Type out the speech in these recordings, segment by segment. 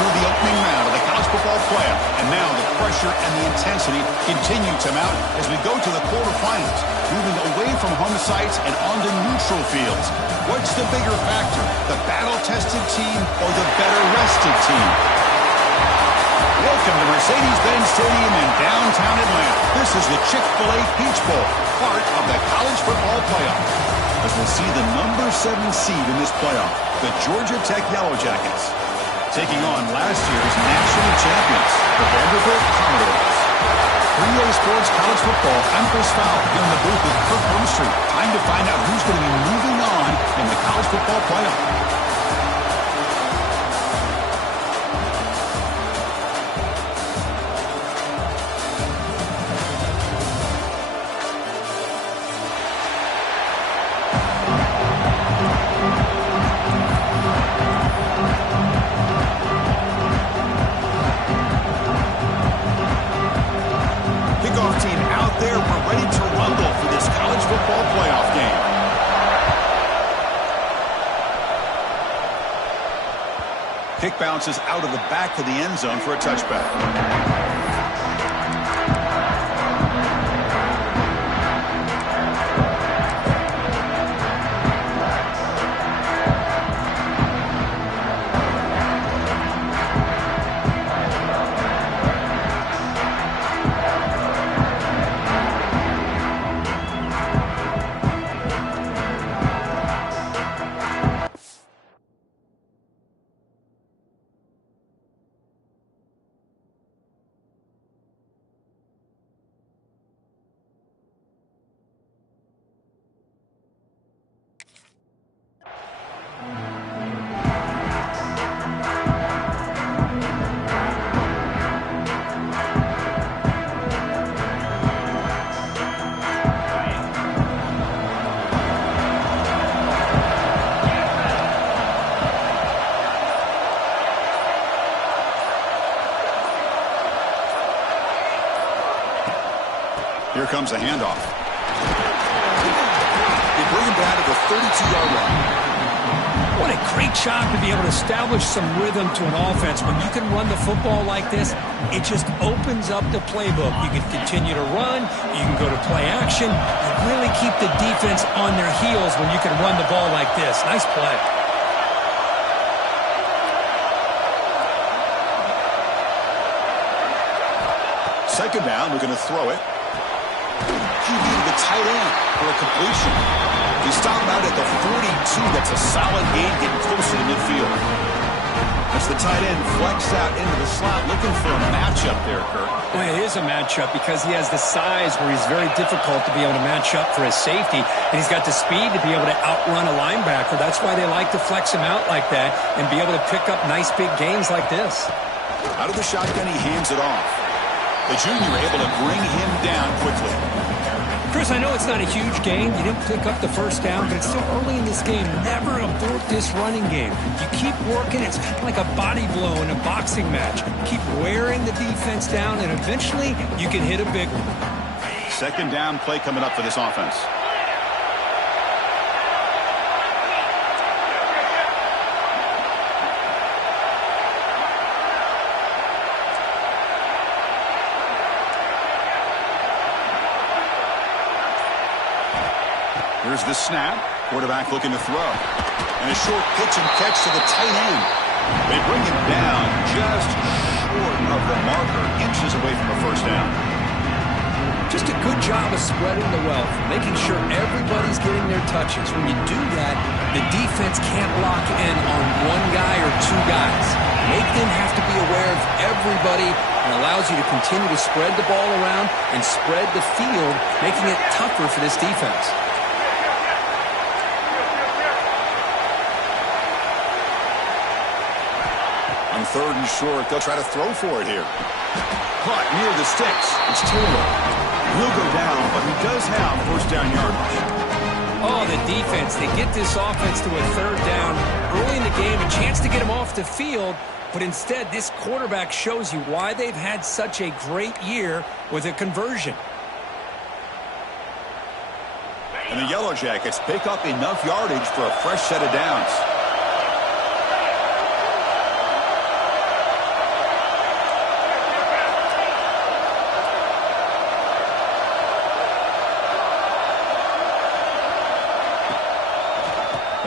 through the opening round of the college football playoff. And now the pressure and the intensity continue to mount as we go to the quarterfinals, moving away from home sites and onto neutral fields. What's the bigger factor, the battle-tested team or the better-rested team? Welcome to Mercedes-Benz Stadium in downtown Atlanta. This is the Chick-fil-A Peach Bowl, part of the college football playoff. As we'll see the number 7 seed in this playoff, the Georgia Tech Yellow Jackets, taking on last year's national champions, the Vanderbilt Commodores. 3A Sports College Football, I'm Chris Fowler, here in the booth with Kirk Overstreet. Time to find out who's going to be moving on in the college football playoff. Kick bounces out of the back of the end zone for a touchback. Here comes a handoff. They bring him down to the 32-yard line. What a great job to be able to establish some rhythm to an offense. When you can run the football like this, it just opens up the playbook. You can continue to run. You can go to play action. You really keep the defense on their heels when you can run the ball like this. Nice play. Second down, we're going to throw it. QB to the tight end for a completion. He stopped out at the 42. That's a solid gain, getting closer to midfield. As the tight end flexed out into the slot, looking for a matchup there, Kirk. Well, it is a matchup because he has the size where he's very difficult to be able to match up for his safety, and he's got the speed to be able to outrun a linebacker. That's why they like to flex him out like that and be able to pick up nice big gains like this. Out of the shotgun, he hands it off. The junior able to bring him down quickly. Chris, I know it's not a huge gain. You didn't pick up the first down, but it's still early in this game. Never abort this running game. You keep working. It's kind of like a body blow in a boxing match. Keep wearing the defense down, and eventually you can hit a big one. Second down play coming up for this offense. Here's the snap. Quarterback looking to throw. And a short pitch and catch to the tight end. They bring him down just short of the marker, inches away from a first down. Just a good job of spreading the wealth, making sure everybody's getting their touches. When you do that, the defense can't lock in on one guy or two guys. Make them have to be aware of everybody and allows you to continue to spread the ball around and spread the field, making it tougher for this defense. On third and short, they'll try to throw for it here. Caught near the sticks. It's Taylor. He'll go down, but he does have first down yardage. Oh, the defense. They get this offense to a third down early in the game, a chance to get him off the field, but instead this quarterback shows you why they've had such a great year with a conversion. And the Yellow Jackets pick up enough yardage for a fresh set of downs.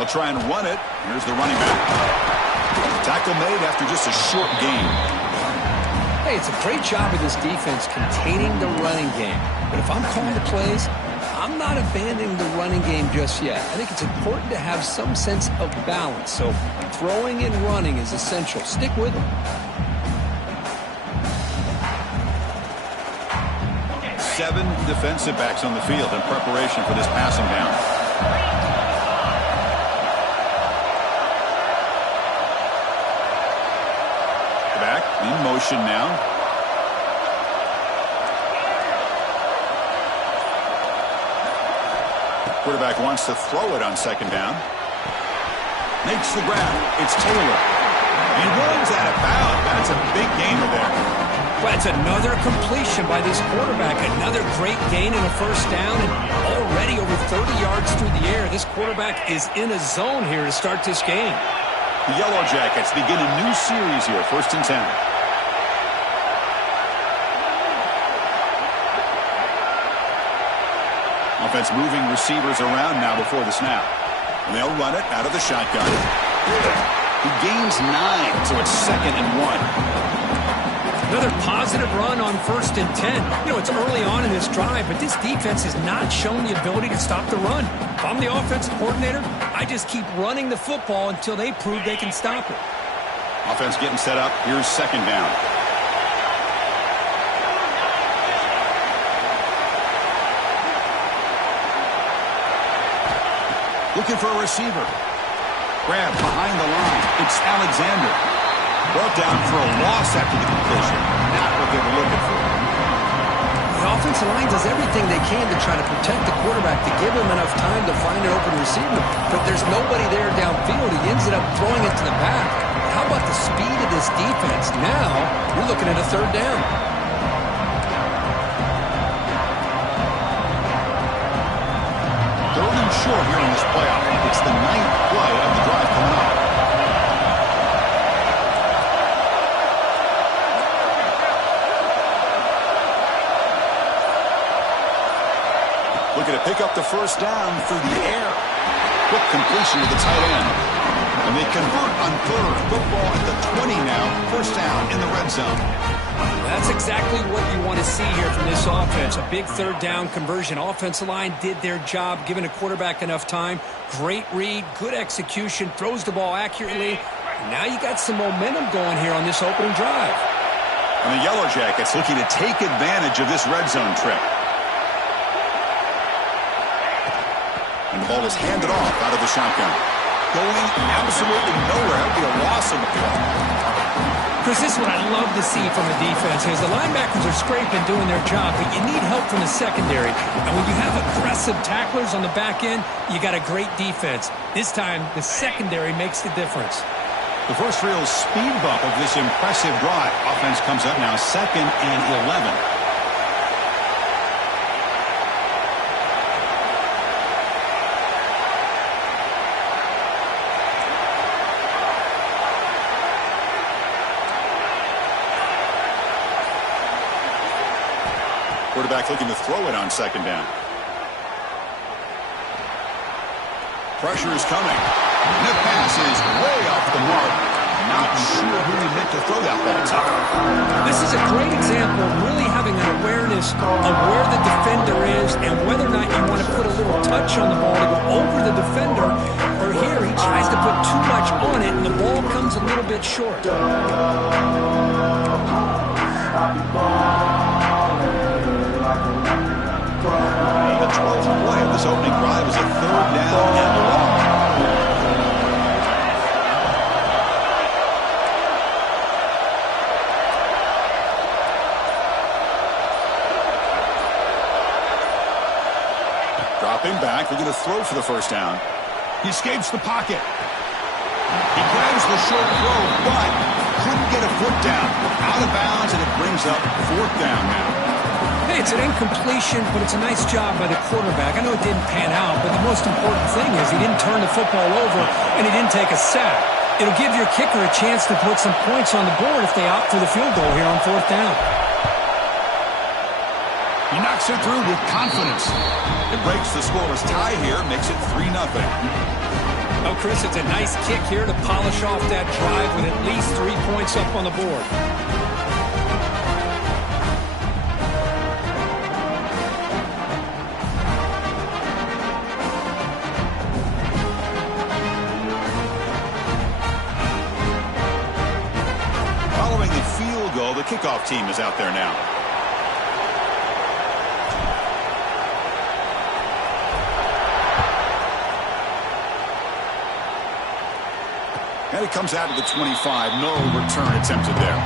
They'll try and run it. Here's the running back. Tackle made after just a short gain. Hey, it's a great job of this defense containing the running game. But if I'm calling the plays, I'm not abandoning the running game just yet. I think it's important to have some sense of balance. So throwing and running is essential. Stick with them. 7 defensive backs on the field in preparation for this passing down. Back in motion now. Quarterback wants to throw it on second down. Makes the grab. It's Taylor. He runs out of bounds. That's a big gainer there. That's another completion by this quarterback. Another great gain in a first down, and already over 30 yards through the air. This quarterback is in a zone here to start this game. The Yellow Jackets begin a new series here, 1st and 10. Offense moving receivers around now before the snap. And they'll run it out of the shotgun. He gains 9, so it's 2nd and 1. Another positive run on 1st and 10. You know, it's early on in this drive, but this defense has not shown the ability to stop the run. If I'm the offensive coordinator, I just keep running the football until they prove they can stop it. Offense getting set up. Here's 2nd down. Looking for a receiver. Grab behind the line. It's Alexander. Brought down for a loss after the completion. Not what they were looking for. The offensive line does everything they can to try to protect the quarterback, to give him enough time to find an open receiver. But there's nobody there downfield. He ends up throwing it to the back. How about the speed of this defense? Now, you're looking at a 3rd down. Third and short here in this playoff. It's the 9th play of the drive coming up. Looking to pick up the first down through the air. Quick completion to the tight end. And they convert on 3rd. Football at the 20 now. First down in the red zone. That's exactly what you want to see here from this offense. A big 3rd down conversion. Offensive line did their job, giving a quarterback enough time. Great read, good execution, throws the ball accurately. And now you got some momentum going here on this opening drive. And the Yellow Jackets looking to take advantage of this red zone trip. And the ball is handed off out of the shotgun. Going absolutely nowhere. That would be a loss on the play. Chris, this is what I love to see from the defense. Is the linebackers are scraping, doing their job, but you need help from the secondary. And when you have aggressive tacklers on the back end, you got a great defense. This time, the secondary makes the difference. The first real speed bump of this impressive drive. Offense comes up now 2nd and 11. Quarterback looking to throw it on 2nd down. Pressure is coming. And the pass is way off the mark. Not sure who he meant to throw that ball to. This is a great example of really having an awareness of where the defender is and whether or not you want to put a little touch on the ball to go over the defender. Or here, he tries to put too much on it, and the ball comes a little bit short. The 12th play of this opening drive is a 3rd down and long. Dropping back, they're going to throw for the first down. He escapes the pocket. He grabs the short throw, but couldn't get a foot down. Out of bounds, and it brings up 4th down now. Hey, it's an incompletion, but it's a nice job by the quarterback. I know it didn't pan out, but the most important thing is he didn't turn the football over and he didn't take a sack. It'll give your kicker a chance to put some points on the board if they opt for the field goal here on 4th down. He knocks it through with confidence. It breaks the scoreless tie here, makes it 3-0. Oh, Chris, it's a nice kick here to polish off that drive with at least 3 points up on the board. Following the field goal, the kickoff team is out there now. And it comes out to the 25. No return attempted there.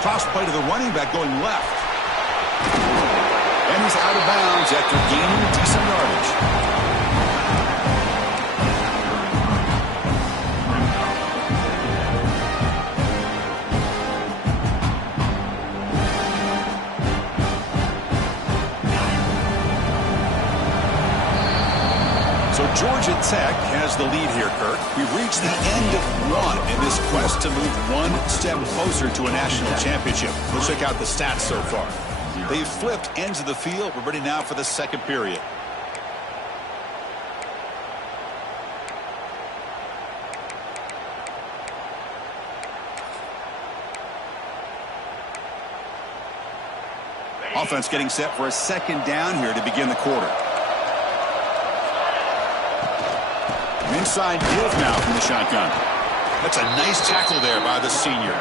Toss play to the running back going left. And he's out of bounds after gaining decent yardage. So Georgia Tech has the lead here, Kirk. We've reached the end of one in this quest to move one step closer to a national championship. Let's check out the stats so far. They've flipped ends of the field. We're ready now for the second period. Offense getting set for a second down here to begin the quarter. Inside give now from the shotgun. That's a nice tackle there by the senior.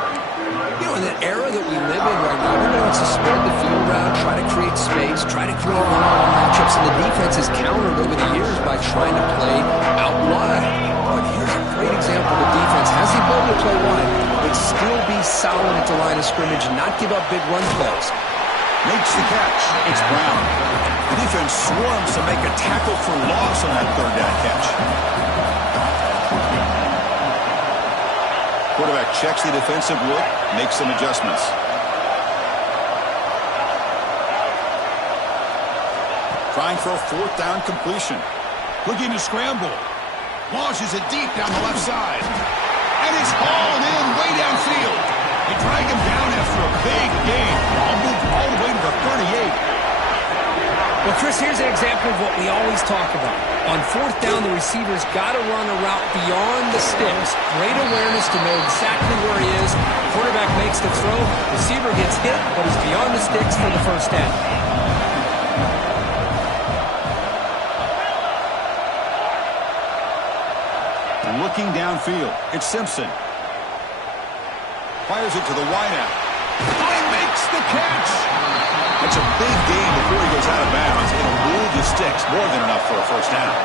You know, in the era that we live in right now, everybody wants to spread the field out, try to create space, try to create one-on-one matchups, and the defense has countered over the years by trying to play out wide. But here's a great example of defense. Has the ability to play wide, but still be solid at the line of scrimmage and not give up big run plays. Makes the catch. It's Brown. The defense swarms to make a tackle for loss on that third down catch. Quarterback checks the defensive look, makes some adjustments. Trying for a fourth down completion. Looking to scramble. Launches it deep down the left side. And it's hauled in way downfield. They drag him down after a big gain. I'll move all the way to the 38. Well, Chris, here's an example of what we always talk about. On fourth down, the receiver's got to run a route beyond the sticks. Great awareness to know exactly where he is. The quarterback makes the throw. Receiver gets hit, but is beyond the sticks for the first down. Looking downfield. It's Simpson. Fires it to the wideout. Oh, he makes the catch! That's a big gain before he goes out of bounds. It'll move the sticks, more than enough for a first down.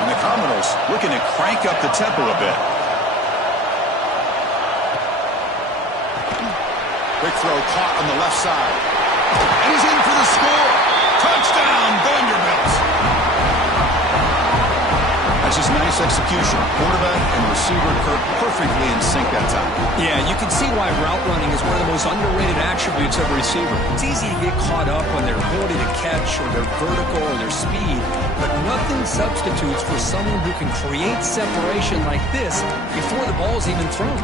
And the Commodores looking to crank up the tempo a bit. Quick throw caught on the left side. And he's in for the score. Touchdown, Vanderbilt. That's just nice execution. Quarterback and receiver Kirk perfectly in sync that time. Yeah, you can see why route running is one of the most underrated attributes of a receiver. It's easy to get caught up on their ability to catch or their vertical or their speed, but nothing substitutes for someone who can create separation like this before the ball's even thrown.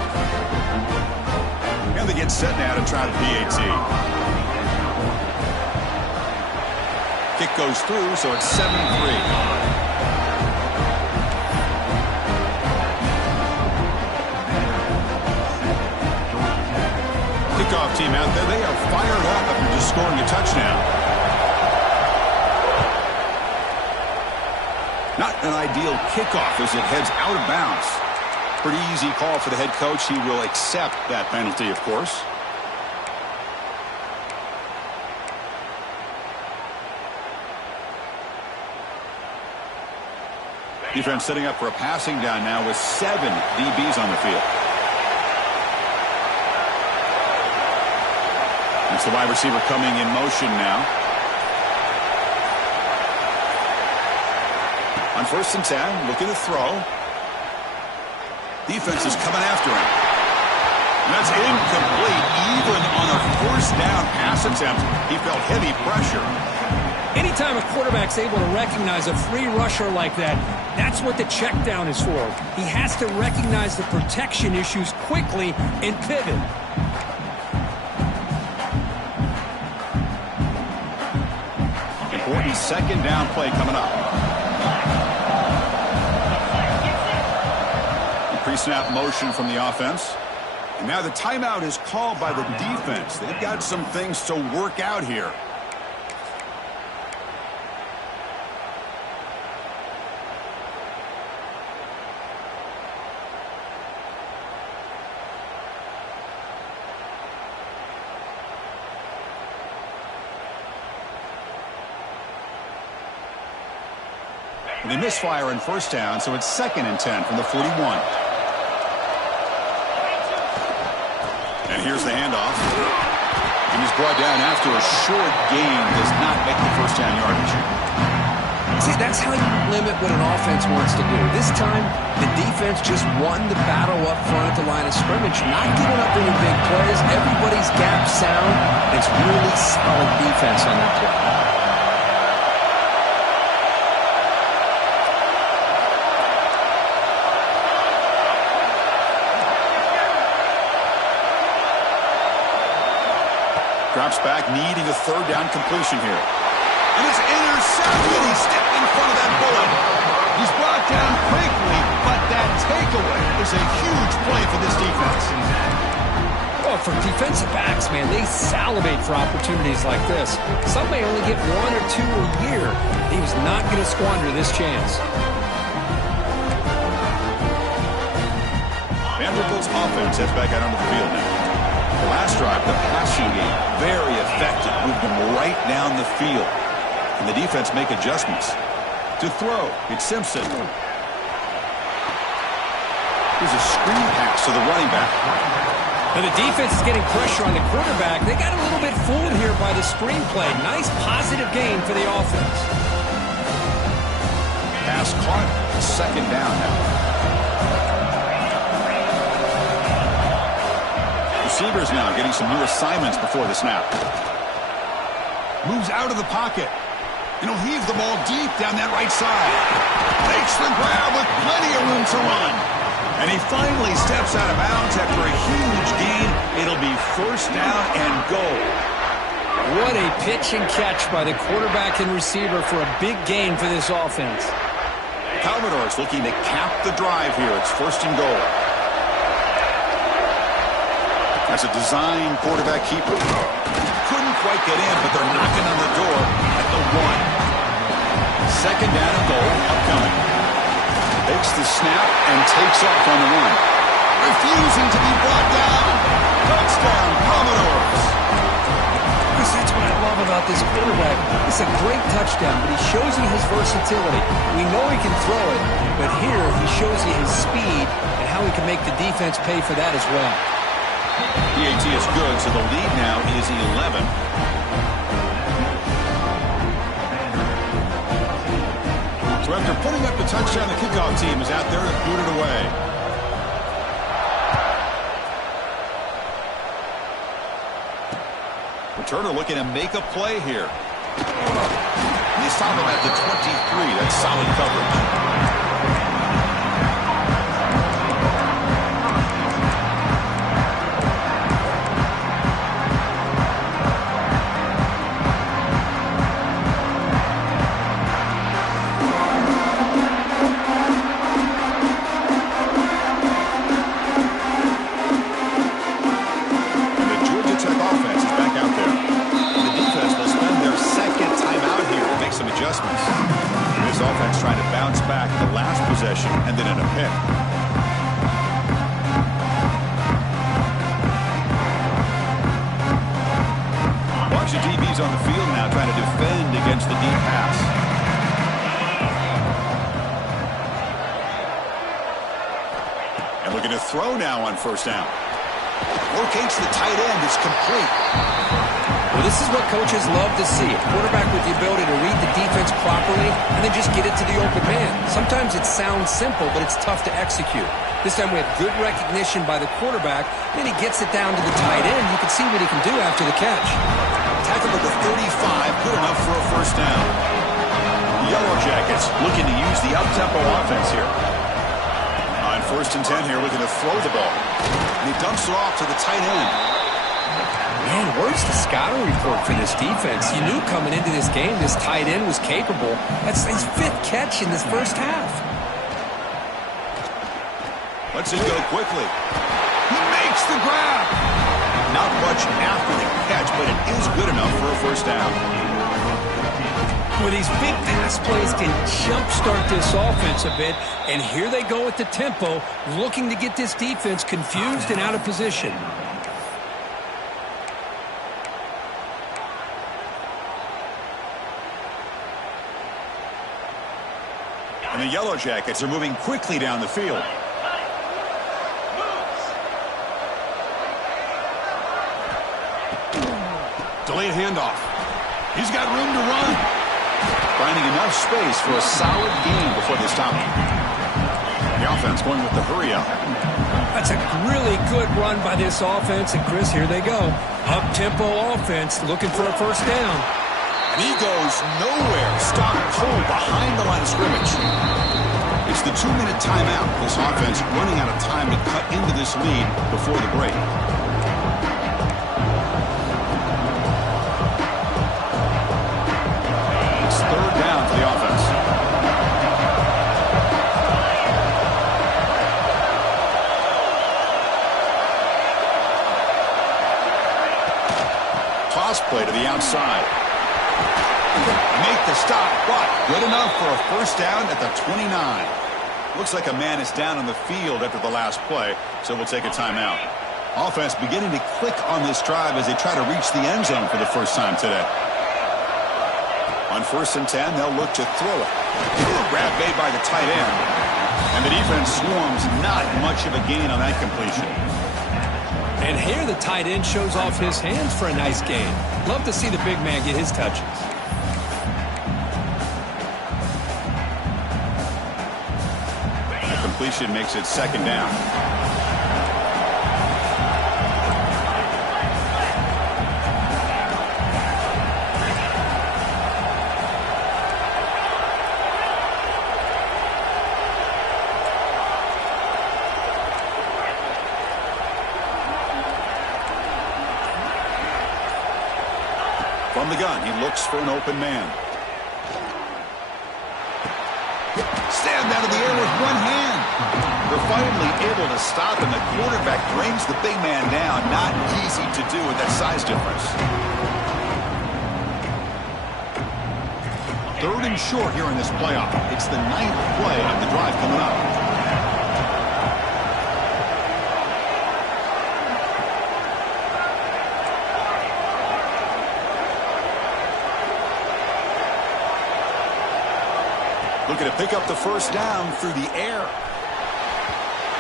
And they get set now to try the PAT. Kick goes through, so it's 7-3. Kickoff team out there. They are fired up after just scoring a touchdown. Not an ideal kickoff as it heads out of bounds. Pretty easy call for the head coach. He will accept that penalty, of course. Defense setting up for a passing down now with 7 DBs on the field. That's the wide receiver coming in motion now. On 1st and 10, looking to throw. Defense is coming after him. And that's incomplete. Even on a 1st down pass attempt, he felt heavy pressure. Anytime a quarterback's able to recognize a free rusher like that, that's what the check down is for. He has to recognize the protection issues quickly and pivot. Important second down play coming up. Pre-snap motion from the offense. And now the timeout is called by the defense. They've got some things to work out here. And they misfire in first down, so it's 2nd and 10 from the 41. And here's the handoff. And he's brought down after a short gain. Does not make the first down yardage. See, that's how you limit what an offense wants to do. This time, the defense just won the battle up front at the line of scrimmage, not giving up any big plays. Everybody's gap sound. It's really solid defense on that play. Drops back, needing a third down completion here. And it's intercepted. He stepped in front of that bullet. He's brought down quickly, but that takeaway is a huge play for this defense. Well, for defensive backs, man, they salivate for opportunities like this. Some may only get 1 or 2 a year. He was not going to squander this chance. Vanderbilt's offense heads back out onto the field now. The last drive, the passing game, very effective. Moved them right down the field. And the defense make adjustments. To throw, it's Simpson. Here's a screen pass to the running back. And the defense is getting pressure on the quarterback. They got a little bit fooled here by the screen play. Nice positive gain for the offense. Pass caught, 2nd down now. Receivers now getting some new assignments before the snap. Moves out of the pocket. And he'll heave the ball deep down that right side. Makes the grab with plenty of room to run. And he finally steps out of bounds after a huge gain. It'll be first down and goal. What a pitch and catch by the quarterback and receiver for a big gain for this offense. Commodores looking to cap the drive here. It's 1st and goal. That's a design quarterback keeper. Couldn't quite get in, but they're knocking on the door at the 1. 2nd down and goal upcoming. Takes the snap and takes off on the run. Refusing to be brought down. Touchdown, Commodores. Chris, that's what I love about this quarterback. It's a great touchdown, but he shows you his versatility. We know he can throw it, but here he shows you his speed and how he can make the defense pay for that as well. PAT is good, so the lead now is 11. So after putting up the touchdown, the kickoff team is out there to boot it away. Returner looking to make a play here. They stop him at the 23. That's solid coverage. Trying to bounce back the last possession and then in a pick. Watch the DBs on the field now trying to defend against the deep pass. And looking to throw now on 1st down. Locates the tight end. It's complete. Well, this is what coaches love to see. A quarterback with the ability to read the defense properly and then just get it to the open man. Sometimes it sounds simple, but it's tough to execute. This time we have good recognition by the quarterback, and then he gets it down to the tight end. You can see what he can do after the catch. Tackled at the 35, good enough for a first down. The Yellow Jackets looking to use the up-tempo offense here. On 1st and 10 here, looking to throw the ball. And he dumps it off to the tight end. Man, where's the scouting report for this defense? You knew coming into this game this tight end was capable. That's his 5th catch in this first half. Lets it go quickly. He makes the grab. Not much after the catch, but it is good enough for a first down. Well, these big pass plays can jumpstart this offense a bit, and here they go at the tempo, looking to get this defense confused and out of position. And the Yellow Jackets are moving quickly down the field. Delayed handoff. He's got room to run. Finding enough space for a solid gain before they stop him. The offense going with the hurry up. That's a really good run by this offense. And, Chris, here they go. Up-tempo offense looking for a first down. And he goes nowhere. Stop cold behind the line of scrimmage. It's the 2-minute timeout. This offense running out of time to cut into this lead before the break. It's 3rd down for the offense. Toss play to the outside. Make the stop, but good enough for a first down at the 29. Looks like a man is down on the field after the last play, so we'll take a timeout. Offense beginning to click on this drive as they try to reach the end zone for the first time today. On 1st and 10, they'll look to throw it. Grab made by the tight end. And the defense swarms, not much of a gain on that completion. And here the tight end shows off his hands for a nice gain. Love to see the big man get his touches. Completion makes it 2nd down. From the gun, he looks for an open man. Stand out of the air with one hand. They're finally able to stop, and the quarterback brings the big man down. Not easy to do with that size difference. 3rd and short here in this playoff. It's the 9th play of the drive coming up. Looking to pick up the first down through the air.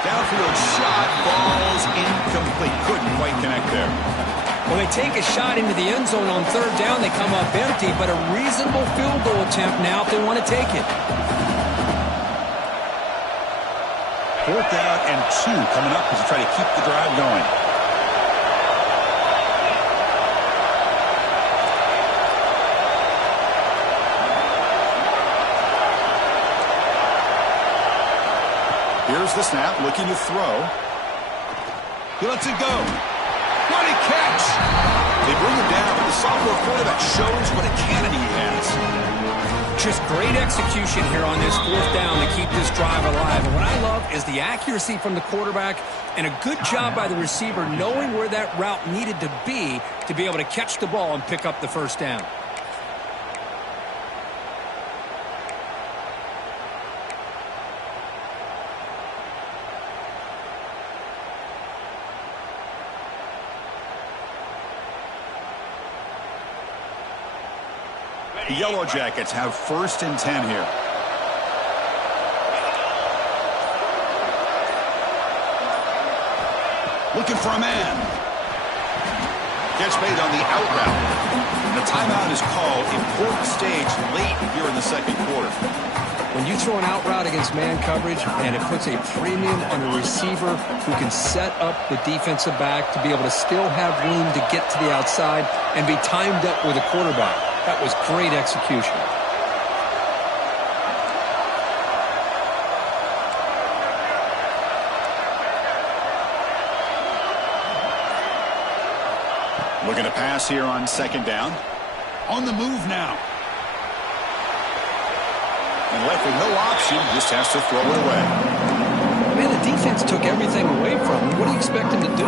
Downfield shot, falls incomplete. Couldn't quite connect there. When they take a shot into the end zone on 3rd down, they come up empty, but a reasonable field goal attempt now if they want to take it. 4th down and 2 coming up as they try to keep the drive going. Here's the snap, looking to throw. He lets it go. What a catch! They bring him down, but the sophomore quarterback shows what a cannon he has. Just great execution here on this 4th down to keep this drive alive. And what I love is the accuracy from the quarterback and a good job by the receiver knowing where that route needed to be able to catch the ball and pick up the first down. The Yellow Jackets have 1st and 10 here. Looking for a man. Catch made on the out route. The timeout is called. Important stage late here in the 2nd quarter. When you throw an out route against man coverage, and it puts a premium on a receiver who can set up the defensive back to be able to still have room to get to the outside and be timed up with a quarterback. That was great execution. Looking to pass here on second down. On the move now. And left with no option, just has to throw it away. Man, the defense took everything away from him. What do you expect him to do?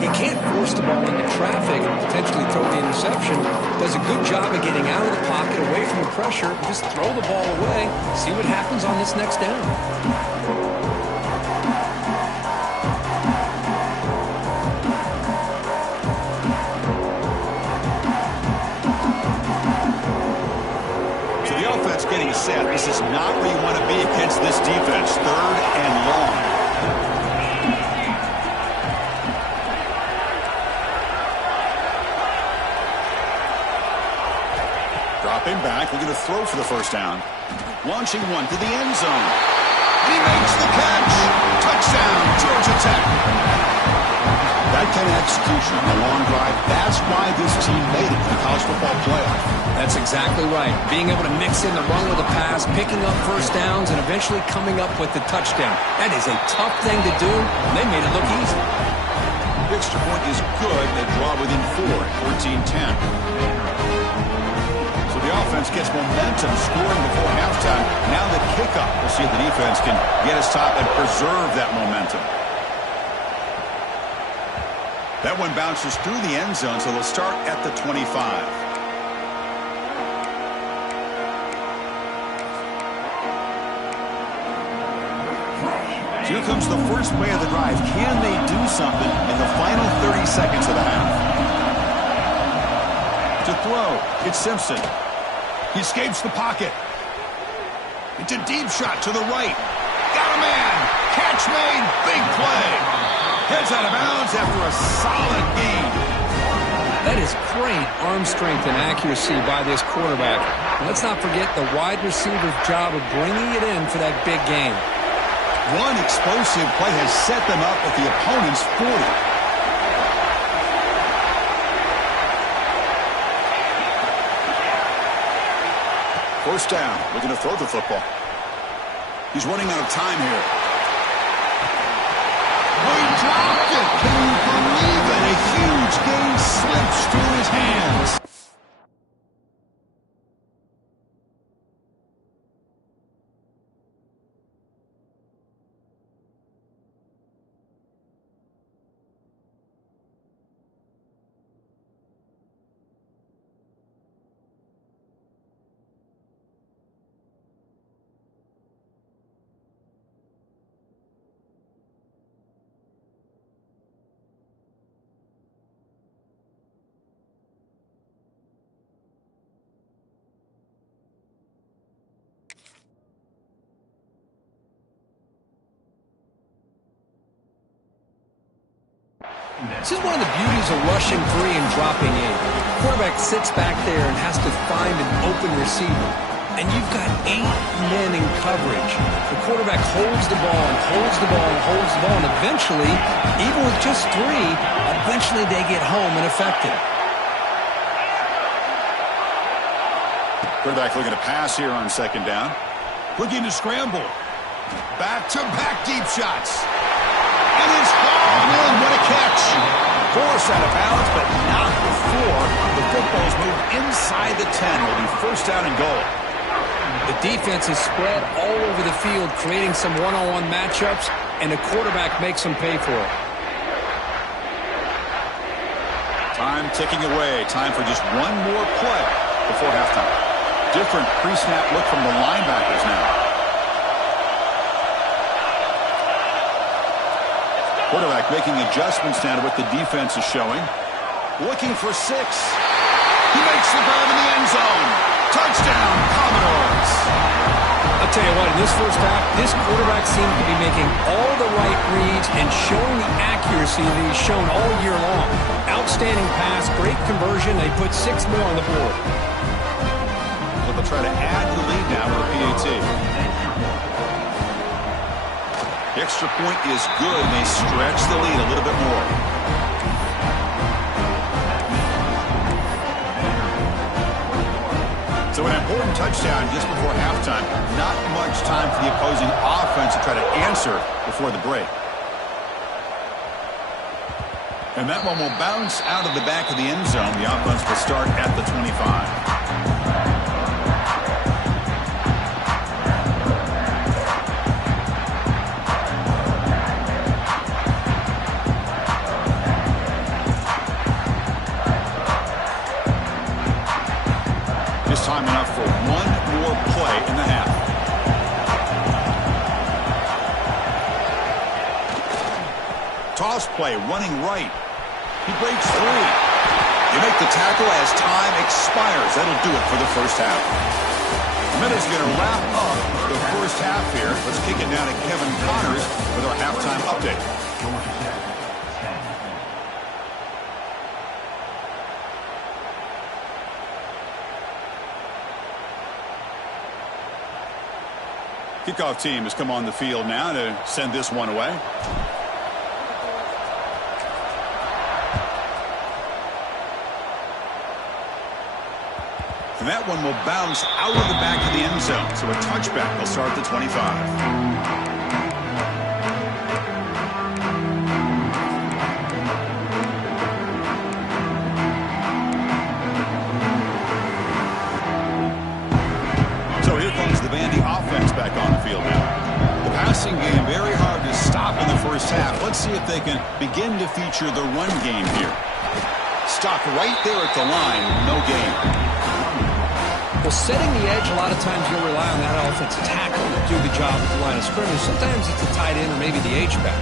He can't force the ball into traffic and potentially throw the interception. Does a good job of getting out of the pocket, away from the pressure, and just throw the ball away. See what happens on this next down. Getting set. This is not where you want to be against this defense. 3rd and long. Dropping back, looking to throw for the first down. Launching one to the end zone. And he makes the catch. Touchdown, Georgia Tech. That kind of execution on a long drive, that's why this team made it to the college football playoff. That's exactly right. Being able to mix in the run with the pass, picking up first downs, and eventually coming up with the touchdown. That is a tough thing to do, and they made it look easy. The extra point is good. They draw within 4 at 14-10. So the offense gets momentum, scoring before halftime. Now the kickoff. We'll see if the defense can get us top and preserve that momentum. That one bounces through the end zone, so they'll start at the 25. Here comes the first play of the drive. Can they do something in the final 30 seconds of the half? To throw, it's Simpson. He escapes the pocket. It's a deep shot to the right. Got a man. Catch made. Big play. Heads out of bounds after a solid gain. That is great arm strength and accuracy by this quarterback. And let's not forget the wide receiver's job of bringing it in for that big game. One explosive play has set them up at the opponent's 40. First down, looking to throw the football. He's running out of time here. Oh, he dropped it. Can you believe it? A huge game slips through his hands. This is one of the beauties of rushing 3 and dropping 8. The quarterback sits back there and has to find an open receiver. And you've got 8 men in coverage. The quarterback holds the ball and holds the ball and holds the ball. And eventually, even with just 3, eventually they get home and effective. Quarterback looking to pass here on second down. Looking to scramble. Back-to-back deep shots. And it's hauled in. What a catch. Forced out of bounds, but not before the football's moved inside the 10. Will be first down and goal. The defense is spread all over the field, creating some one-on-one matchups, and the quarterback makes them pay for it. Time ticking away. Time for just one more play before halftime. Different pre-snap look from the linebackers now. Quarterback making adjustments now to what the defense is showing. Looking for 6. He makes the grab in the end zone. Touchdown, Commodores. I'll tell you what, in this first half, this quarterback seems to be making all the right reads and showing the accuracy that he's shown all year long. Outstanding pass, great conversion. They put 6 more on the board. They'll try to add to the lead now with a PAT. The extra point is good, and they stretch the lead a little bit more. So an important touchdown just before halftime. Not much time for the opposing offense to try to answer before the break. And that one will bounce out of the back of the end zone. The offense will start at the 25. Time enough for one more play in the half. Toss play, running right. He breaks free. You make the tackle as time expires. That'll do it for the first half. The minute's going to wrap up the first half here. Let's kick it down to Kevin Connors with our halftime update. Kickoff team has come on the field now to send this one away. And that one will bounce out of the back of the end zone. So a touchback will start at the 25. The Vandy offense back on the field now. The passing game very hard to stop in the first half. Let's see if they can begin to feature the run game here. Stop right there at the line. No gain. Well, setting the edge, a lot of times you'll rely on that offensive tackle to do the job at the line of scrimmage. Sometimes it's a tight end or maybe the H-back.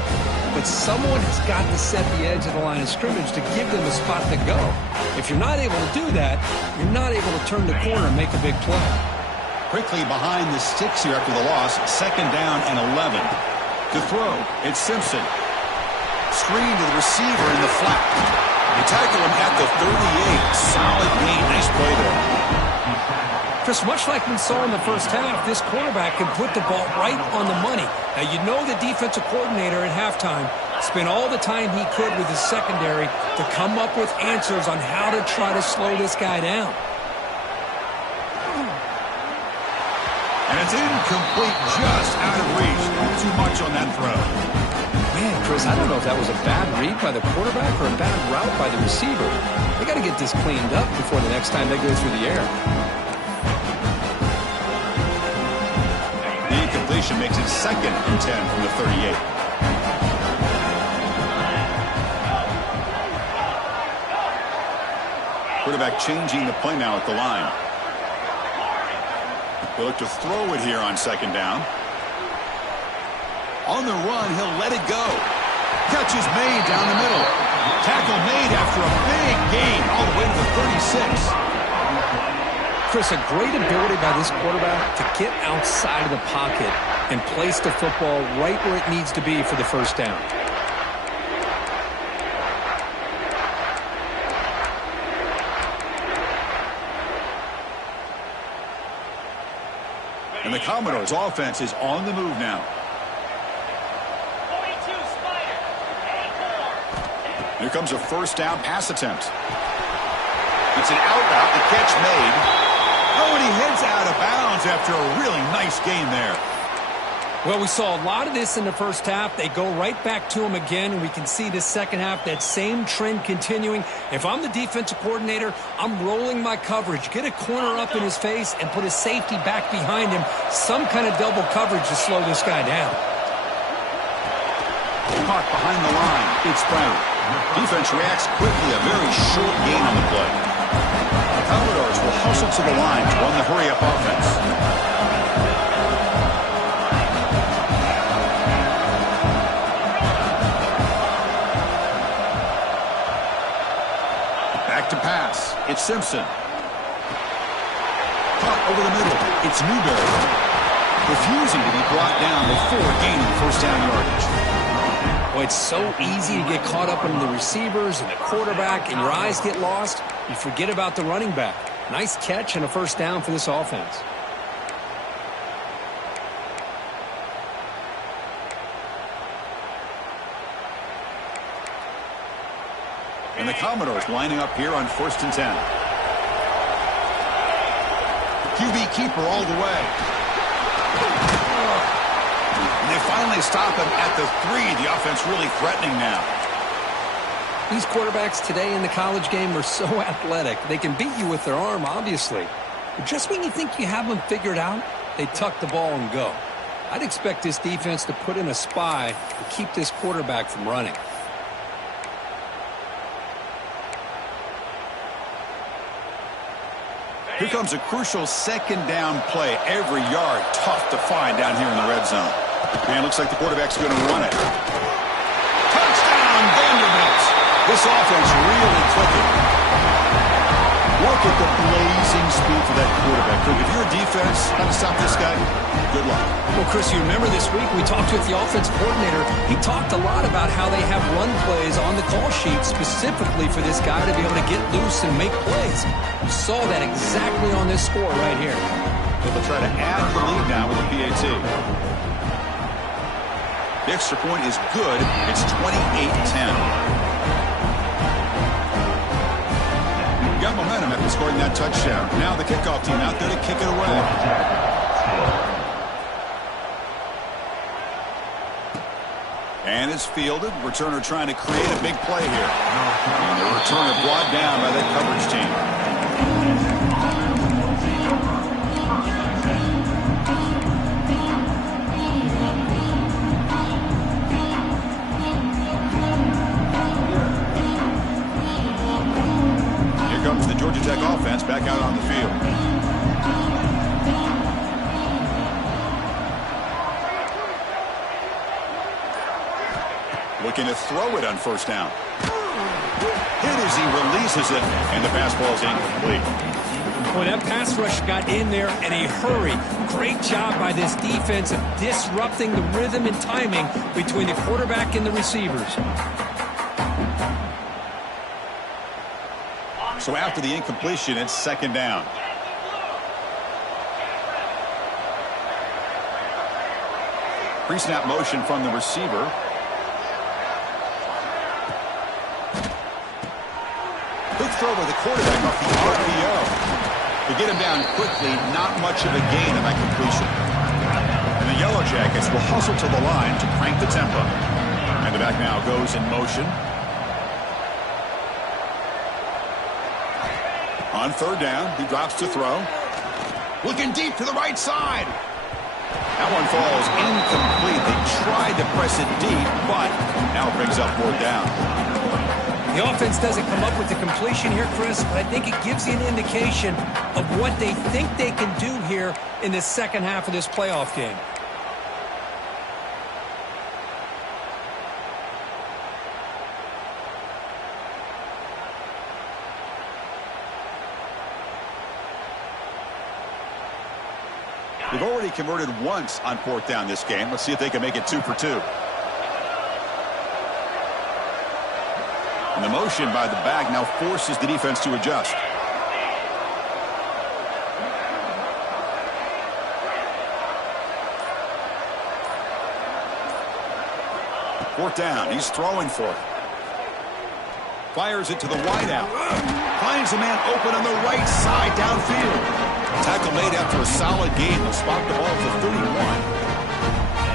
But someone has got to set the edge of the line of scrimmage to give them a spot to go. If you're not able to do that, you're not able to turn the corner and make a big play. Quickly behind the sticks here after the loss. Second down and 11. To throw, it's Simpson. Screen to the receiver in the flat. You tackle him at the 38. Solid gain. Nice play there. Chris, much like we saw in the first half, this quarterback can put the ball right on the money. Now, you know the defensive coordinator at halftime spent all the time he could with his secondary to come up with answers on how to try to slow this guy down. And it's incomplete, just out of reach. Too much on that throw. Man, Chris, I don't know if that was a bad read by the quarterback or a bad route by the receiver. They got to get this cleaned up before the next time they go through the air. The incompletion makes it 2nd and 10 from the 38. Quarterback changing the play now at the line. They'll look to throw it here on second down. On the run, he'll let it go. Catch is made down the middle. Tackle made after a big gain all the way to the 36. Chris, a great ability by this quarterback to get outside of the pocket and place the football right where it needs to be for the first down. And the Commodores' offense is on the move now. Here comes a first down pass attempt. It's an out route, the catch made. Oh, and he heads out of bounds after a really nice gain there. Well, we saw a lot of this in the first half. They go right back to him again, and we can see the second half, that same trend continuing. If I'm the defensive coordinator, I'm rolling my coverage. Get a corner up in his face and put a safety back behind him. Some kind of double coverage to slow this guy down. Caught behind the line. It's Brown. Defense reacts quickly. A very short gain on the play. The Commodores will hustle to the line to run the hurry-up offense. Back to pass. It's Simpson. Caught over the middle. It's Newberry. Refusing to be brought down before gaining first down yardage. Well, it's so easy to get caught up in the receivers and the quarterback, and your eyes get lost. You forget about the running back. Nice catch and a first down for this offense. And the Commodores lining up here on 1st and 10. QB keeper all the way. And they finally stop him at the 3. The offense really threatening now. These quarterbacks today in the college game are so athletic. They can beat you with their arm, obviously. But just when you think you have them figured out, they tuck the ball and go. I'd expect this defense to put in a spy to keep this quarterback from running. Here comes a crucial second down play. Every yard tough to find down here in the red zone. Man, looks like the quarterback's going to run it. Touchdown, Vanderbilt. This offense really clicking. Look at the blazing speed for that quarterback. If you're a defense, how to stop this guy, good luck. Well, Chris, you remember this week we talked with the offense coordinator. He talked a lot about how they have run plays on the call sheet specifically for this guy to be able to get loose and make plays. You saw that exactly on this score right here. They'll try to add the lead now with the PAT. The extra point is good. It's 28-10. Got momentum after scoring that touchdown. Now the kickoff team out there to kick it away. And it's fielded. Returner trying to create a big play here. And the returner brought down by that coverage team. Comes the Georgia Tech offense back out on the field. Looking to throw it on 1st down. Hit as he releases it, and the pass ball is incomplete. Boy, that pass rush got in there in a hurry. Great job by this defense of disrupting the rhythm and timing between the quarterback and the receivers. So after the incompletion, it's 2nd down. Pre-snap motion from the receiver. Quick throw by the quarterback off the RPO. To get him down quickly, not much of a gain on that completion. And the Yellow Jackets will hustle to the line to crank the tempo. And the back now goes in motion. On 3rd down, he drops to throw. Looking deep to the right side. That one falls incomplete. They tried to press it deep, but now it brings up 4th down. The offense doesn't come up with the completion here, Chris, but I think it gives you an indication of what they think they can do here in the second half of this playoff game. They've already converted once on 4th down this game. Let's see if they can make it 2 for 2. And the motion by the back now forces the defense to adjust. Fourth down. He's throwing for it. Fires it to the wideout. Finds a man open on the right side downfield. Tackle made after a solid gain. They'll spot the ball to 31.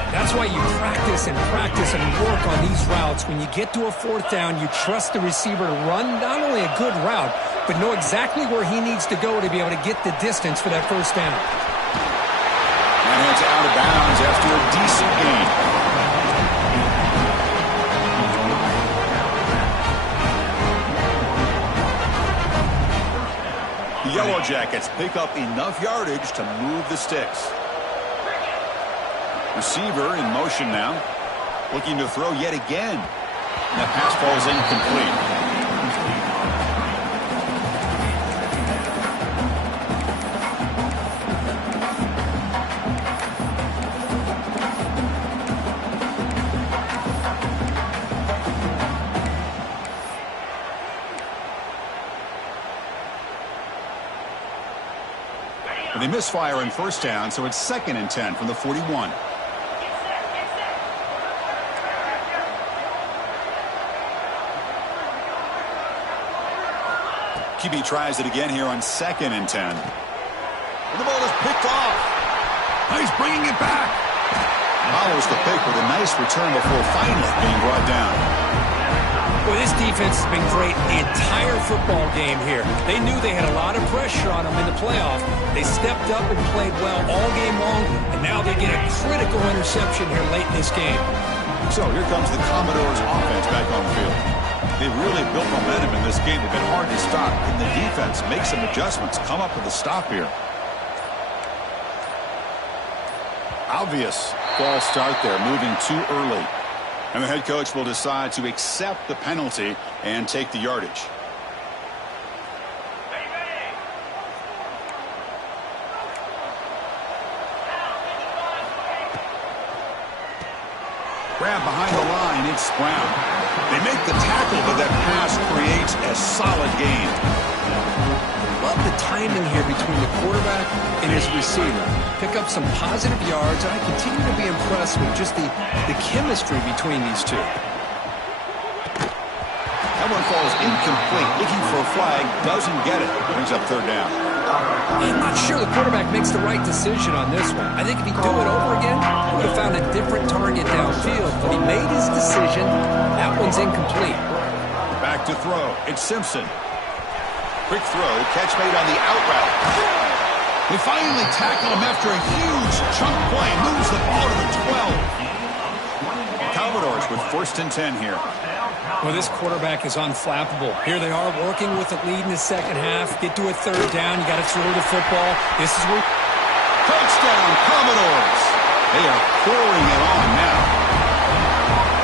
That's why you practice and work on these routes. When you get to a 4th down, you trust the receiver to run not only a good route, but know exactly where he needs to go to be able to get the distance for that 1st down. And it's out of bounds after a decent gain. The Yellow Jackets pick up enough yardage to move the sticks. Receiver in motion now. Looking to throw yet again. And that pass falls incomplete. And they misfire on first down, so it's 2nd and 10 from the 41. QB tries it again here on 2nd and 10. And the ball is picked off. He's bringing it back. Follows the pick with a nice return before finally being brought down. Well, this defense has been great the entire football game here. They knew they had a lot of pressure on them in the playoff. They stepped up and played well all game long, and now they get a critical interception here late in this game. So here comes the Commodores offense back on the field. They've really built momentum in this game. They've been hard to stop. Can the defense make some adjustments? Come up with a stop here. Obvious false start there, moving too early. And the head coach will decide to accept the penalty and take the yardage. Grab behind the line, it's Brown. They make the tackle, but that pass creates a solid gain. Love the timing here between the quarterback and his receiver. Pick up some positive yards, and I continue to be impressed with just the chemistry between these two. That one falls incomplete. Looking for a flag, doesn't get it. Brings up 3rd down. I'm not sure the quarterback makes the right decision on this one. I think if he'd do it over again, he would have found a different target downfield. But he made his decision. That one's incomplete. Back to throw. It's Simpson. Quick throw. Catch made on the out route. They finally tackle him after a huge chunk play. Moves the ball to the 12. Commodores with 1st and 10 here. Well, this quarterback is unflappable. Here they are working with the lead in the second half. Get to a 3rd down. You got to throw the football. This is where... Touchdown, Commodores. They are pouring it on now.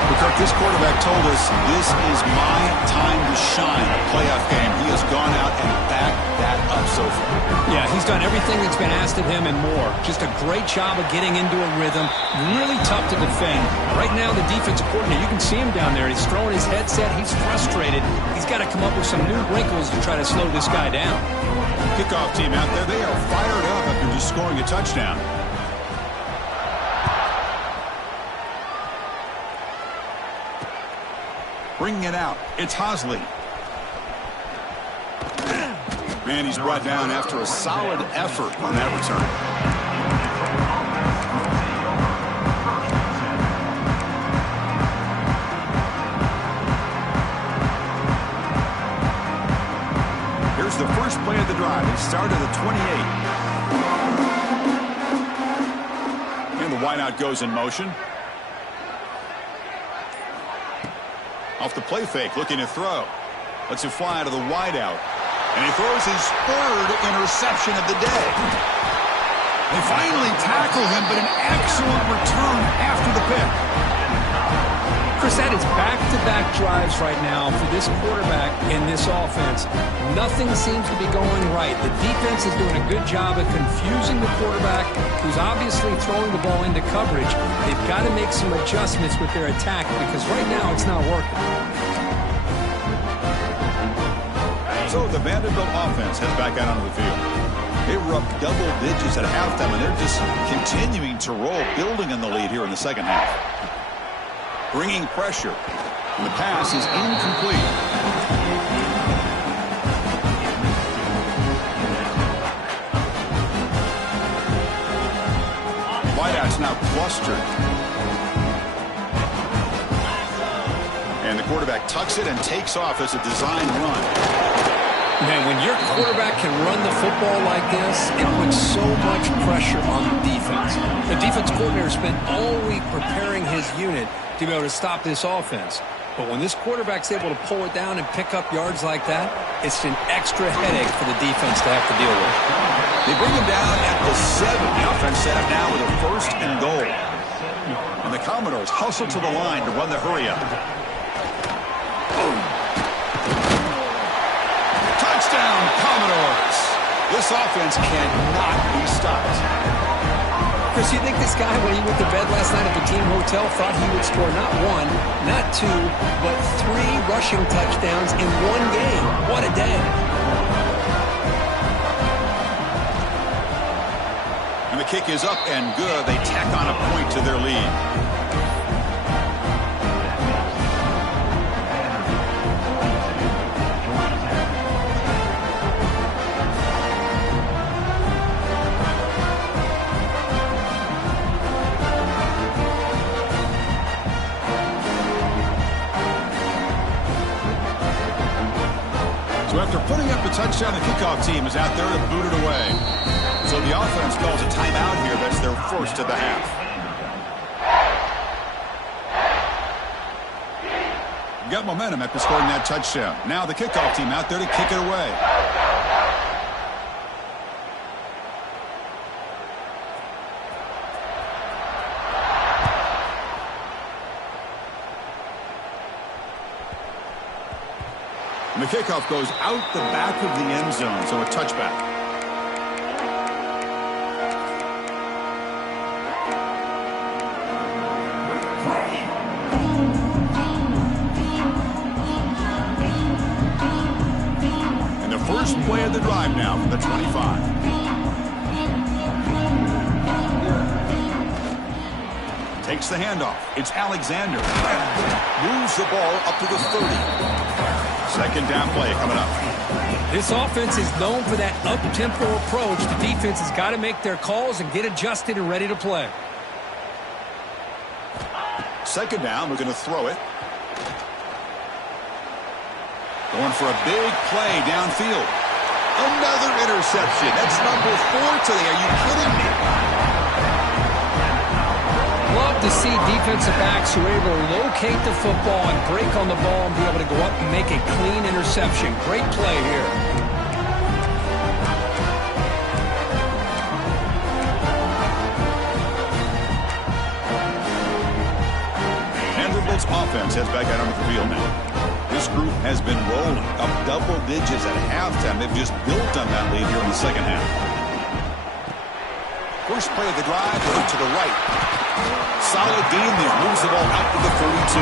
Because this quarterback told us this is my time to shine. A playoff game. He has gone out and backed that up so far. Yeah, he's done everything that's been asked of him and more. Just a great job of getting into a rhythm. Really tough to defend. Right now, the defensive coordinator, you can see him down there. He's throwing his headset. He's frustrated. He's got to come up with some new wrinkles to try to slow this guy down. Kickoff team out there. They are fired up after just scoring a touchdown. Bringing it out. It's Hosley. And he's brought down after a solid effort on that return. Here's the first play of the drive. They start at the 28. And the wideout goes in motion. Off the play fake, looking to throw. Lets it fly out of the wideout. And he throws his 3rd interception of the day. They finally tackle him, but an excellent return after the pick. Chris, that is back-to-back drives right now for this quarterback in this offense. Nothing seems to be going right. The defense is doing a good job of confusing the quarterback, who's obviously throwing the ball into coverage. They've got to make some adjustments with their attack because right now it's not working. So the Vanderbilt offense heads back out onto the field. They were up double digits at halftime, and they're just continuing to roll, building on the lead here in the second half. Bringing pressure. And the pass is incomplete. Wideout's now clustered. And the quarterback tucks it and takes off as a design run. Man, when your quarterback can run the football like this, it puts so much pressure on the defense. The defense coordinator spent all week preparing his unit to be able to stop this offense. But when this quarterback's able to pull it down and pick up yards like that, it's an extra headache for the defense to have to deal with. They bring him down at the 7. The offense set up now with a 1st and goal. And the Commodores hustle to the line to run the hurry up. Touchdown, Commodores. This offense cannot be stopped. Chris, you think this guy, when he went to bed last night at the team hotel, thought he would score not 1, not 2, but 3 rushing touchdowns in one game? What a day. The kick is up and good. They tack on a point to their lead. So after putting up a touchdown, the kickoff team is out there to boot it away. So the offense calls a timeout here. That's their first of the half. Got momentum after scoring that touchdown. Now the kickoff team out there to kick it away. And the kickoff goes out the back of the end zone, so a touchback. And the first play of the drive now from the 25. Takes the handoff. It's Alexander. Moves the ball up to the 30. Second down play coming up. This offense is known for that up-tempo approach. The defense has got to make their calls and get adjusted and ready to play. Second down, we're going to throw it. Going for a big play downfield. Another interception. That's number 4 today. Are you kidding me? Love to see defensive backs who are able to locate the football and break on the ball and be able to go up and make a clean interception. Great play here. Vanderbilt's offense heads back out on the field now. This group has been rolling up double digits at halftime. They've just built on that lead here in the second half. First play of the drive, look to the right. Solid gain there. Moves the ball out to the 32.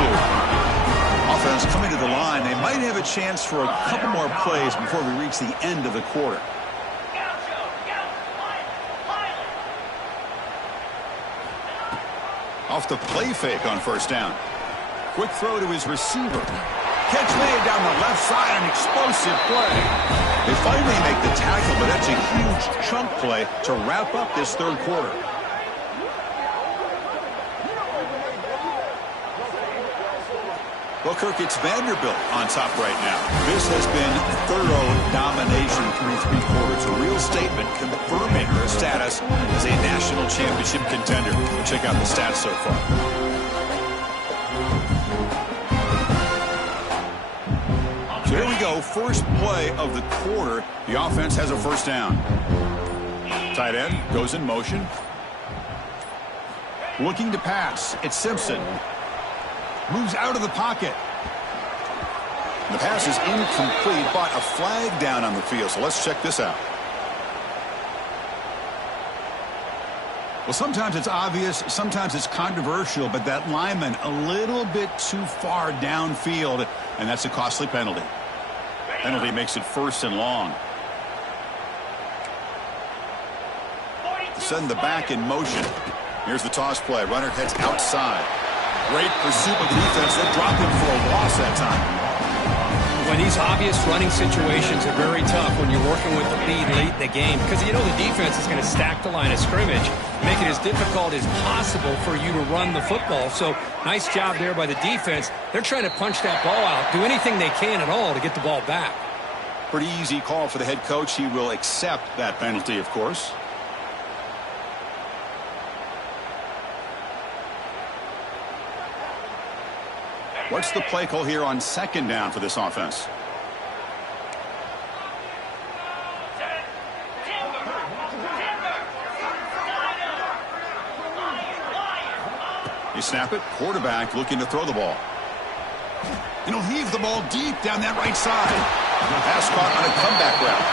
Offense coming to the line. They might have a chance for a couple more plays before we reach the end of the quarter. Off the play fake on first down. Quick throw to his receiver. Catch made down the left side. An explosive play. They finally make the tackle, but that's a huge chunk play to wrap up this third quarter. Well, Kirk, it's Vanderbilt on top right now. This has been thorough domination through 3 quarters. A real statement confirming her status as a national championship contender. Check out the stats so far. So here we go. First play of the quarter. The offense has a first down. Tight end goes in motion. Looking to pass. It's Simpson. Moves out of the pocket. The pass is incomplete, but a flag down on the field. So let's check this out. Well, sometimes it's obvious, sometimes it's controversial, but that lineman a little bit too far downfield, and that's a costly penalty. Penalty makes it first and long. Send the back in motion. Here's the toss play. Runner heads outside. Great pursuit of the defense. They drop him for a loss that time. When these obvious running situations are very tough when you're working with the lead late in the game because you know the defense is going to stack the line of scrimmage, make it as difficult as possible for you to run the football. So nice job there by the defense. They're trying to punch that ball out, do anything they can at all to get the ball back. Pretty easy call for the head coach. He will accept that penalty, of course. What's the play call here on second down for this offense? You snap it. Quarterback looking to throw the ball. And he'll heave the ball deep down that right side. Pass caught on a comeback route.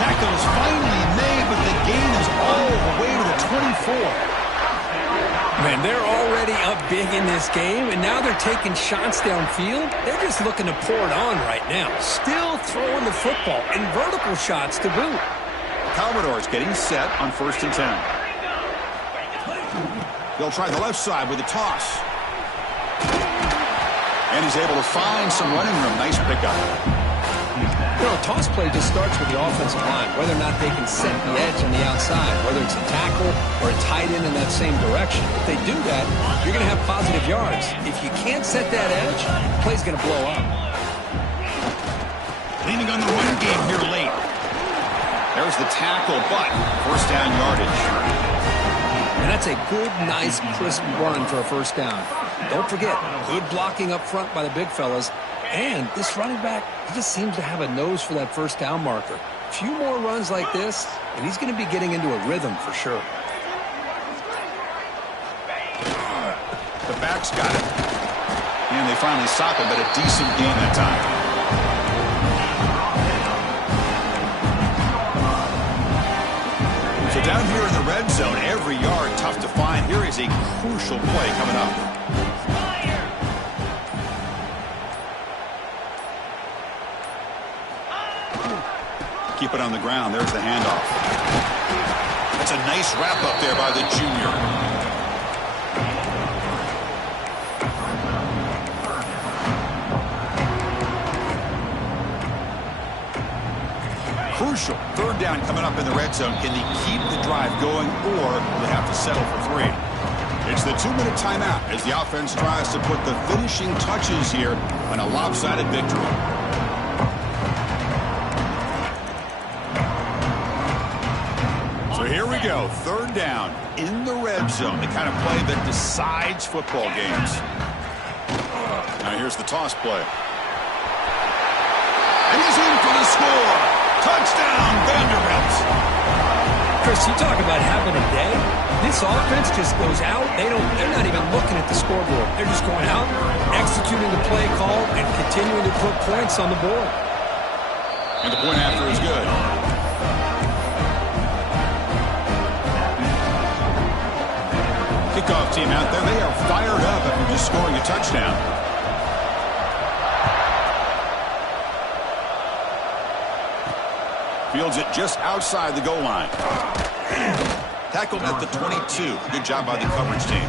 Tackle is finally made, but the gain is all the way to the 24. Man, they're already up big in this game, and now they're taking shots downfield. They're just looking to pour it on right now. Still throwing the football, and vertical shots to boot. Commodores getting set on 1st and 10. They'll try the left side with a toss. And he's able to find some running room. Nice pickup. You know, a toss play just starts with the offensive line, whether or not they can set the edge on the outside, whether it's a tackle or a tight end in that same direction. If they do that, you're going to have positive yards. If you can't set that edge, the play's going to blow up. Leaning on the run game here late. There's the tackle, but first down yardage. And that's a good, nice, crisp run for a first down. Don't forget, good blocking up front by the big fellas. And this running back, he just seems to have a nose for that first down marker. A few more runs like this, and he's going to be getting into a rhythm for sure. The back's got it. And they finally stop it, but a decent gain that time. So down here in the red zone, every yard tough to find. Here is a crucial play coming up. Keep it on the ground. There's the handoff. That's a nice wrap up there by the junior. Crucial. Third down coming up in the red zone. Can they keep the drive going, or will they have to settle for 3? It's the 2-minute timeout as the offense tries to put the finishing touches here on a lopsided victory. So here we go. Third down in the red zone. The kind of play that decides football games. Now here's the toss play. And he's in for the score. Touchdown, Vanderbilt. Chris, you talk about having a day. This offense just goes out. They're not even looking at the scoreboard. They're just going out, executing the play call, and continuing to put points on the board. And the point after is good. Kickoff team out there. They are fired up after just scoring a touchdown. Fields it just outside the goal line. Tackled at the 22. Good job by the coverage team.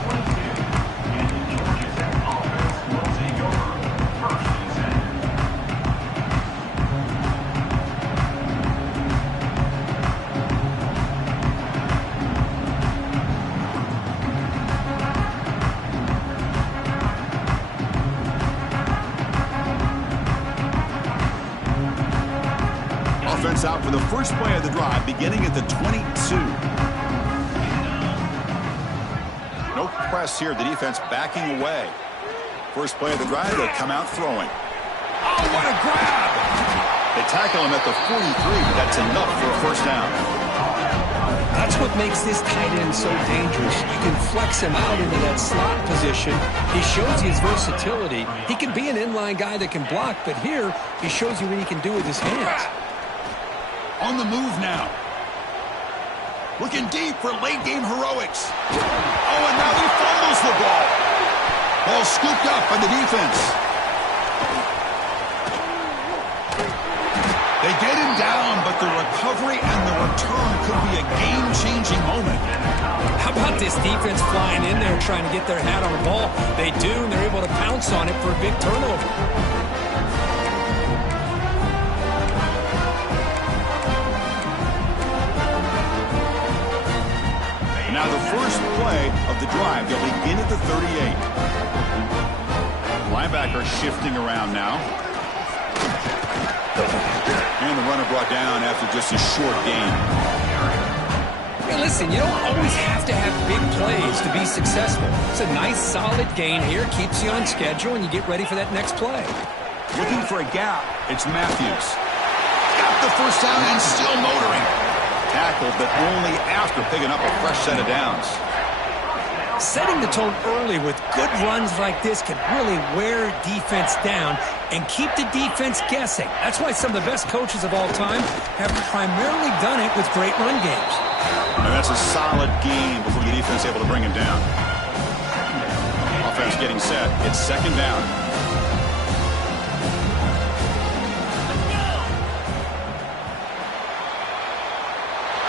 Offense out for the first play of the drive, beginning at the 22. No press here. The defense backing away. First play of the drive, they come out throwing. Oh, what a grab! They tackle him at the 43, but that's enough for a first down. That's what makes this tight end so dangerous. You can flex him out into that slot position. He shows you his versatility. He can be an inline guy that can block, but here he shows you what he can do with his hands. On the move now. Looking deep for late-game heroics. Oh, and now he fumbles the ball. Ball scooped up by the defense. They get him down, but the recovery and the return could be a game-changing moment. How about this defense flying in there trying to get their hat on the ball? They do, and they're able to pounce on it for a big turnover. Now the first play of the drive, they'll begin at the 38. Linebacker shifting around now. And the runner brought down after just a short gain. Hey, listen, you don't always have to have big plays to be successful. It's a nice, solid gain here, keeps you on schedule, and you get ready for that next play. Looking for a gap, it's Matthews. Got the first down and still motoring. Tackled, but only after picking up a fresh set of downs. Setting the tone early with good runs like this can really wear defense down and keep the defense guessing. That's why some of the best coaches of all time have primarily done it with great run games. And that's a solid game before the defense able to bring him down. Offense getting set. It's second down.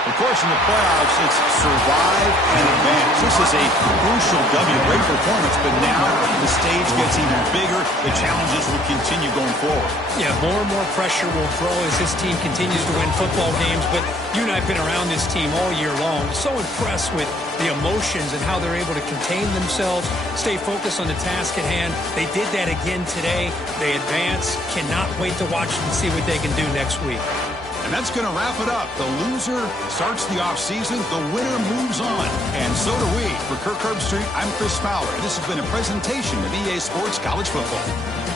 Of course, course, in the playoffs, it's survive and advance. This is a crucial W. Great performance, but now the stage gets even bigger. The challenges will continue going forward. Yeah, more and more pressure will grow as this team continues to win football games. But you and I have been around this team all year long. So impressed with the emotions and how they're able to contain themselves, stay focused on the task at hand. They did that again today. They advance. Cannot wait to watch and see what they can do next week. And that's going to wrap it up. The loser starts the offseason. The winner moves on. And so do we. For Kirk Herbstreit, I'm Chris Fowler. This has been a presentation of EA Sports College Football.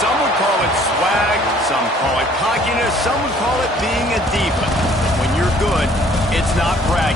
Some would call it swag, some call it cockiness, some would call it being a diva. But when you're good, it's not bragging.